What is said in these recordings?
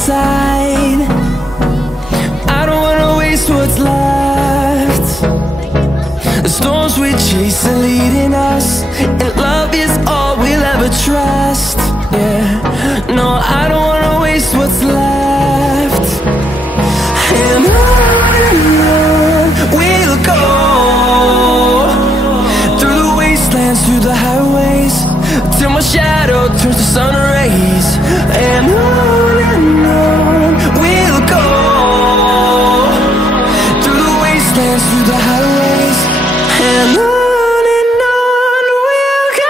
inside. I don't wanna waste what's left. The storms we chase are leading us, and love is all we'll ever trust. Yeah, no, I don't wanna waste what's left. And on we'll go, through the wastelands, through the highways, till my shadow turns to sun rays. And on we'll go, through the wastelands, through the highways, and on we'll go.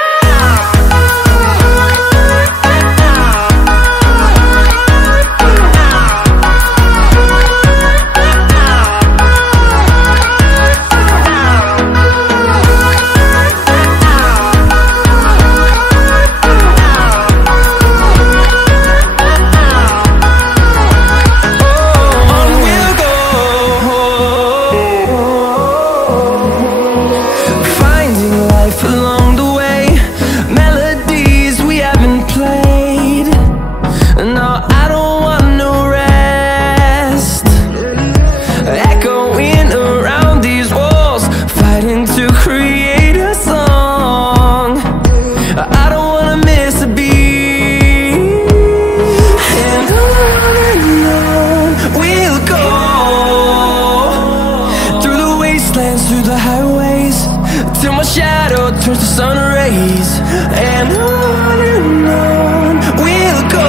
Along the way, melodies we haven't played. No, I don't want no rest. Echoing around these walls, fighting to create a song. I don't wanna miss a beat. And on we'll go, through the wastelands, through the highways, till my shadow turns to sun rays. And on we'll go,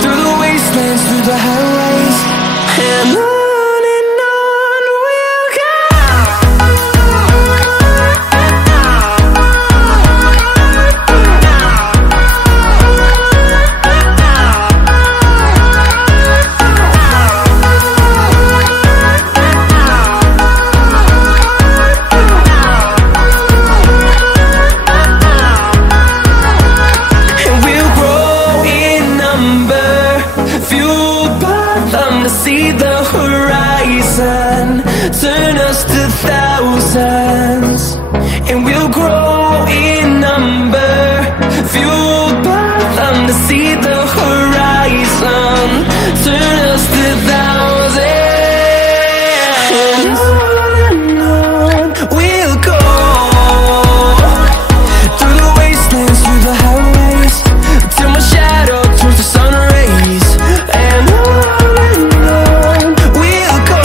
through the wastelands, through the highways, and on we'll go. To see the horizon, turn us to thousands, and we'll grow in number, fueled by them. To see the horizon, turn us to thousands, and on we'll go, through the wastelands, through the highways, till my shadow turns to sun rays. And on and on we'll go.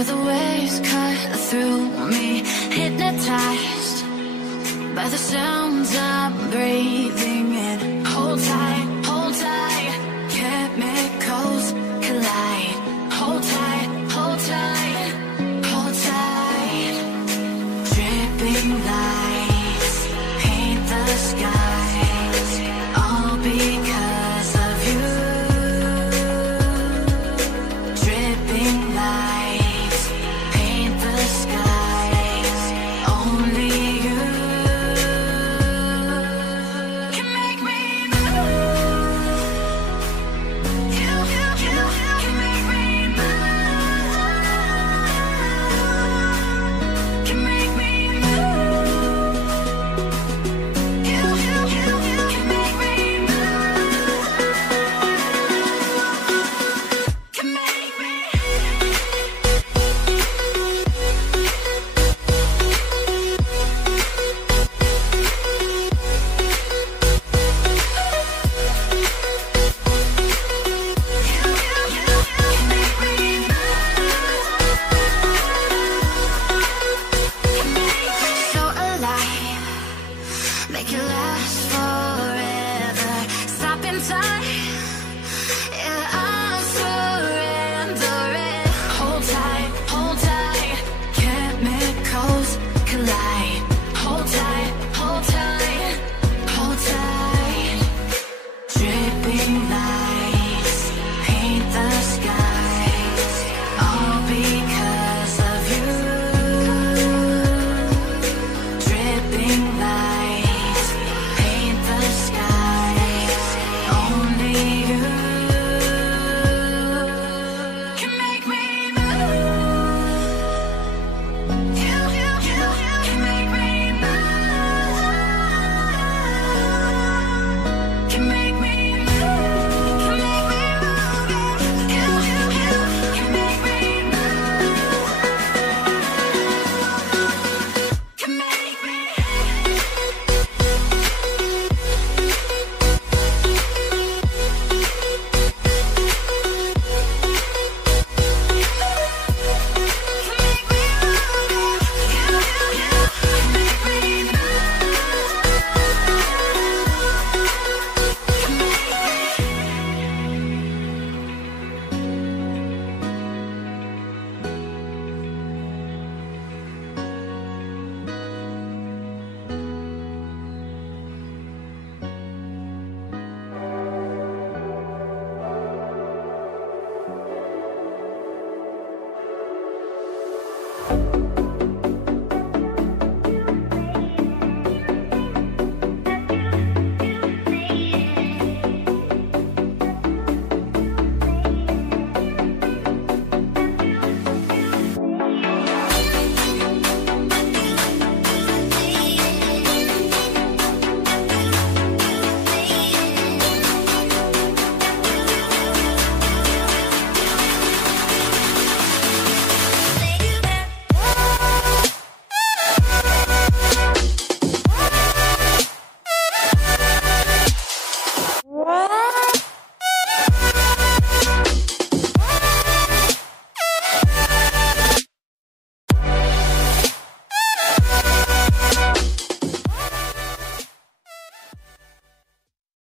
Feel the waves cut through me, hypnotized by the sounds I'm breathing in. Hold tight, chemicals collide. Hold tight, hold tight, hold tight. Dripping lights paint the skies, all because of you. Dripping lights paint the skies, only you.